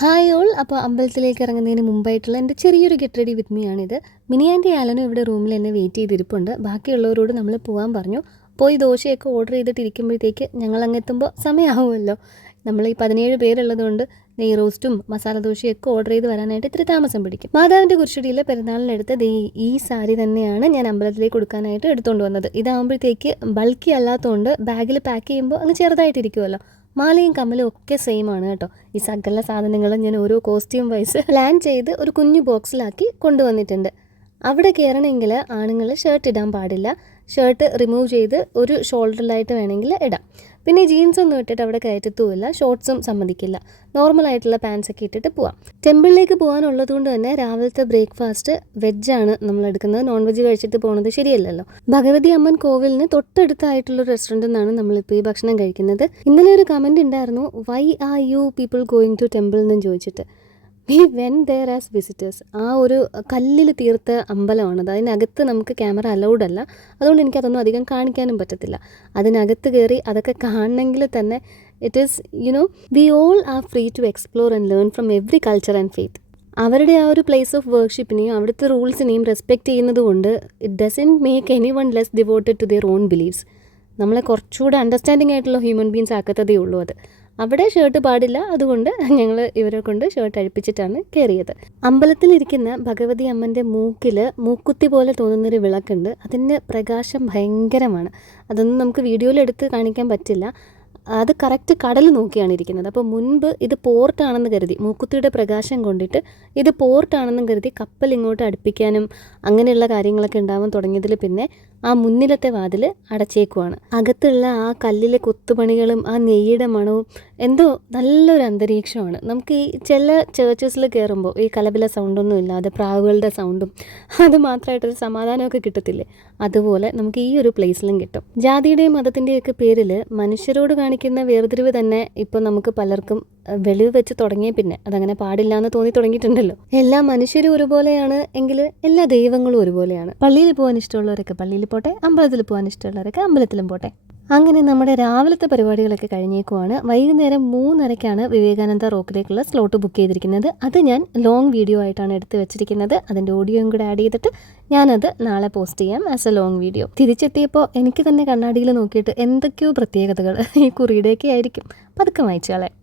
Hi all അപ്പോൾ അമ്പലത്തിലേക്ക് ഇറങ്ങുന്നതിന് മുമ്പായിട്ടുള്ള എന്റെ ചെറിയൊരു ഗെറ്റ് റെഡി വിത്ത് മീ ആണിത്. മിനിയാന്റെ ആലനും ഇവിടെ റൂമിൽ എന്നെ വെയിറ്റ് ചെയ്തിരിപ്പുണ്ട്. ബാക്കിയുള്ളവരോട് നമ്മൾ പോകാൻ പറഞ്ഞു. പോയി ദോശയൊക്കെ ഓർഡർ ചെയ്തിട്ടിരിക്കുമ്പോഴത്തേക്ക് ഞങ്ങൾ അങ്ങ് എത്തുമ്പോൾ സമയമാവുമല്ലോ നമ്മൾ ഈ പതിനേഴ് പേരുള്ളതുകൊണ്ട് നെയ് റോസ്റ്റും മസാല ദോശയൊക്കെ ഓർഡർ ചെയ്ത് വരാനായിട്ട് ഇത്തിരി താമസം പിടിക്കും. മാതാവിന്റെ കുരിശടിയിലെ പെരുന്നാളിനെടുത്ത ദേ ഈ സാരി തന്നെയാണ് ഞാൻ അമ്പലത്തിലേക്ക് കൊടുക്കാനായിട്ട് എടുത്തുകൊണ്ട് വന്നത്. ഇതാകുമ്പോഴത്തേക്ക് ബൾക്കി അല്ലാത്തതുകൊണ്ട് ബാഗിൽ പാക്ക് ചെയ്യുമ്പോൾ അങ്ങ് ചെറുതായിട്ടിരിക്കുമല്ലോ മാലയും കമ്മലും ഒക്കെ സെയിം ആണ് കേട്ടോ. ഈ സകല സാധനങ്ങളും ഞാൻ ഓരോ കോസ്റ്റ്യൂം വൈസ് പ്ലാൻ ചെയ്ത് ഒരു കുഞ്ഞു ബോക്സിലാക്കി കൊണ്ടുവന്നിട്ടുണ്ട്. അവിടെ കയറണമെങ്കിൽ ആണുങ്ങൾ ഷർട്ട് ഇടാൻ പാടില്ല. ഷർട്ട് റിമൂവ് ചെയ്ത് ഒരു ഷോൾഡറിലായിട്ട് വേണമെങ്കിൽ ഇടാം. പിന്നെ ജീൻസ് ഒന്നും ഇട്ടിട്ട് അവിടെ കയറ്റത്തുമില്ല. ഷോർട്ട്സും സമ്മതിക്കില്ല. നോർമൽ ആയിട്ടുള്ള പാൻസ് ഒക്കെ ഇട്ടിട്ട് പോവാം. ടെമ്പിളിലേക്ക് പോകാനുള്ളത് കൊണ്ട് തന്നെ രാവിലത്തെ ബ്രേക്ക്ഫാസ്റ്റ് വെജാണ് നമ്മൾ എടുക്കുന്നത്. നോൺ വെജ് കഴിച്ചിട്ട് പോകുന്നത് ശരിയല്ലല്ലോ. ഭഗവതി അമ്മൻ കോവിലിന് തൊട്ടടുത്തായിട്ടുള്ള ഒരു റെസ്റ്റോറന്റിൽ നിന്നാണ് നമ്മളിപ്പോൾ ഈ ഭക്ഷണം കഴിക്കുന്നത്. ഇന്നലെ ഒരു കമന്റ് ഉണ്ടായിരുന്നു. Why are you people going to temple എന്നും ചോദിച്ചിട്ട്. We went there as visitors ആ ഒരു കല്ലിൽ തീർത്ത അമ്പലമാണത്. അതിനകത്ത് നമുക്ക് ക്യാമറ അലൗഡ് അല്ല. അതുകൊണ്ട് എനിക്കതൊന്നും അധികം കാണിക്കാനും പറ്റത്തില്ല. അതിനകത്ത് കയറി അതൊക്കെ കാണണമെങ്കിൽ തന്നെ it is you know we all are free to explore and learn from every culture and faith അവരുടെ ആ ഒരു പ്ലേസ് ഓഫ് വർക്ക്ഷിപ്പിനെയും അവിടുത്തെ റൂൾസിനെയും റെസ്പെക്റ്റ് ചെയ്യുന്നത് കൊണ്ട് it doesn't make any one less devoted to their own believes നമ്മളെ കുറച്ചുകൂടെ understanding ആയിട്ടുള്ള human beings ആക്കത്തതേ ഉള്ളൂ അത്. അവിടെ ഷർട്ട് പാടില്ല. അതുകൊണ്ട് ഞങ്ങൾ ഇവരെ കൊണ്ട് ഷർട്ട് അഴിപ്പിച്ചിട്ടാണ് കയറിയത് അമ്പലത്തിലിരിക്കുന്ന ഭഗവതി അമ്മന്റെ മൂക്കിൽ മൂക്കുത്തി പോലെ തോന്നുന്നൊരു വിളക്കുണ്ട്. അതിന്റെ പ്രകാശം ഭയങ്കരമാണ്. അതൊന്നും നമുക്ക് വീഡിയോയിൽ എടുത്ത് കാണിക്കാൻ പറ്റില്ല. അത് കറക്റ്റ് കടൽ നോക്കിയാണ് ഇരിക്കുന്നത്. അപ്പോൾ മുൻപ് ഇത് പോർട്ടാണെന്ന് കരുതി മൂക്കുത്തിയുടെ പ്രകാശം കൊണ്ടിട്ട് ഇത് പോർട്ടാണെന്നും കരുതി കപ്പൽ ഇങ്ങോട്ട് അടുപ്പിക്കാനും അങ്ങനെയുള്ള കാര്യങ്ങളൊക്കെ ഉണ്ടാവാൻ തുടങ്ങിയതിൽ പിന്നെ ആ മുന്നിലത്തെ വാതിൽ അടച്ചേക്കുവാണ്. അകത്തുള്ള ആ കല്ലിലെ കൊത്തുപണികളും ആ നെയ്യുടെ മണവും എന്തോ നല്ലൊരു അന്തരീക്ഷമാണ്. നമുക്ക് ഈ ചില ചേർച്ചസിൽ കയറുമ്പോൾ ഈ കലപില സൗണ്ടൊന്നും ഇല്ലാതെ പ്രാവുകളുടെ സൗണ്ടും അത് മാത്രമായിട്ടൊരു സമാധാനമൊക്കെ കിട്ടത്തില്ലേ? അതുപോലെ നമുക്ക് ഈ ഒരു പ്ലേസിലും കിട്ടും. ജാതിയുടെയും മതത്തിന്റെയൊക്കെ പേരിൽ മനുഷ്യരോട് കാണിക്കുന്ന വേർതിരിവ് തന്നെ ഇപ്പോൾ നമുക്ക് പലർക്കും വെളിവ് വെച്ച് തുടങ്ങിയ പിന്നെ. അതങ്ങനെ പാടില്ല എന്ന് തോന്നി തുടങ്ങിയിട്ടുണ്ടല്ലോ. എല്ലാ മനുഷ്യരും ഒരുപോലെയാണ് എങ്കിൽ എല്ലാ ദൈവങ്ങളും ഒരുപോലെയാണ്. പള്ളിയിൽ പോകാൻ ഇഷ്ടമുള്ളവരൊക്കെ പള്ളിയിൽ പോട്ടെ അമ്പലത്തിൽ പോകാൻ ഇഷ്ടമുള്ളവരൊക്കെ അമ്പലത്തിലും പോട്ടെ. അങ്ങനെ നമ്മുടെ രാവിലത്തെ പരിപാടികളൊക്കെ കഴിഞ്ഞേക്കുവാണ്. വൈകുന്നേരം മൂന്നരയ്ക്കാണ് വിവേകാനന്ദ റോക്കിലേക്കുള്ള സ്ലോട്ട് ബുക്ക് ചെയ്തിരിക്കുന്നത്. അത് ഞാൻ ലോങ് വീഡിയോ ആയിട്ടാണ് എടുത്ത് വെച്ചിരിക്കുന്നത്. അതിന്റെ ഓഡിയോയും കൂടെ ആഡ് ചെയ്തിട്ട് ഞാനത് നാളെ പോസ്റ്റ് ചെയ്യാം ആസ് എ ലോങ് വീഡിയോ തിരിച്ചെത്തിയപ്പോൾ എനിക്ക് തന്നെ കണ്ണാടിയിൽ നോക്കിയിട്ട് എന്തൊക്കെയോ പ്രത്യേകതകൾ. ഈ കുറിയുടെയൊക്കെ ആയിരിക്കും. പതുക്കെ വായിച്ചാളെ.